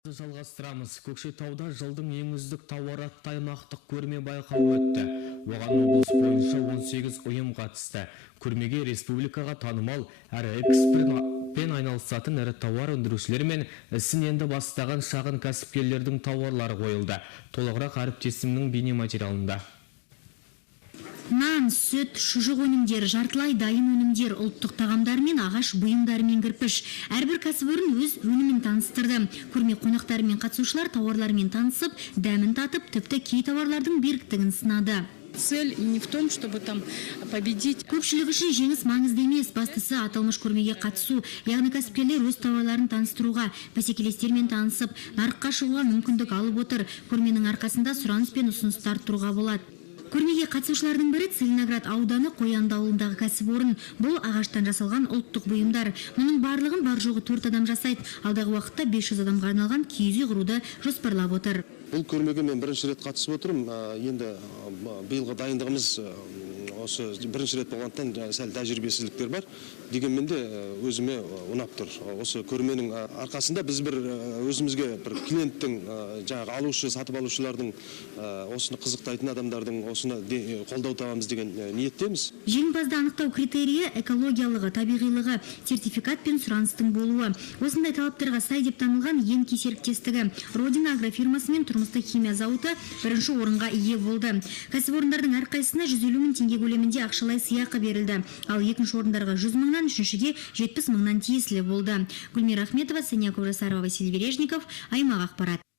Жалғастырамыз. Көкшетауда жылдың ең үздік тауар атты аймақтық көрме байқауы өтті. Оған облыс бойынша 18 ұйым қатысты. Көрмеге республикаға танымал әрі экспортпен айналысатын ірі тауар өндірушілер мен ісін енді бастаған шағын кәсіпкерлердің тауарлары қойылды. Толығырақ әріптесімнің бейнематериалында. Нан, сүт, шұжық өнімдер, жартылай дайын өнімдер, ұлттық тағамдар мен ағаш бұйымдары мен кірпіш. Әрбір кәсіпорын өз өнімін таныстырды. Көрме қонақтары мен қатысушылар тауарлармен танысып, дәмін татып, тіпті кей тауарлардың беріктігін сынады. Цель не в том, чтобы там победить. Көпшілік үшін жеңіс маңызды емес, бастысы аталмыш көрмеге қатысу, яғни кәсіпкерлер өз тауарларын таныстыруға, бәсекелестермен танысып, нарыққа шығуға мүмкіндік алып отыр. Көрменің арқасында сұраныс пен ұсыныстар тұруға болады. Көрмеге қатысушылардың бірі Целиноград ауданы Қоянды ауылындағы кәсіпорын. Бұл ағаштан жасалған ұлттық бұйымдар. Мұның барлығын бар жоғы 4 адам жасайды. Алдағы уақытта 500 адамға арналған киіз үй құруды жоспарлап отыр. Бұл көрмеге мен бірінші рет қатысып отырмын. Енді биылғы дайындығымыз осы бірінші рет болғандықтан сәл тәжірибесіздіктер бар. Дегенмен де өзіме ұнап тұр. Осы көрменің арқасында біз бір өзімізге бір клиенттің жаңағы алушы, сатып алушылардың осыны қызықтайтын адамдардың осыны қолдау табамыз деген ниеттеміз. Жеңімпазды анықтау критерийі экологиялығы, табиғилығы, сертификат пен сұраныстың болуы. Осындай талаптарға сай деп танылған Енки серіктестігі Родина агрофирмасы мен тұрмыстық химия зауыты бірінші орынға ие болды. Кәсіпорындардың әрқайсысына 150 мың теңге көлемінде ақшалай сыйақы берілді. Ал екінші орындарға 100 мыңнан, үшіншіге 70 мыңнан тиесілі болды. Гүлмира Ахметова, Сания Коврасарова, Василий Вережников, Аймақ ақпарат.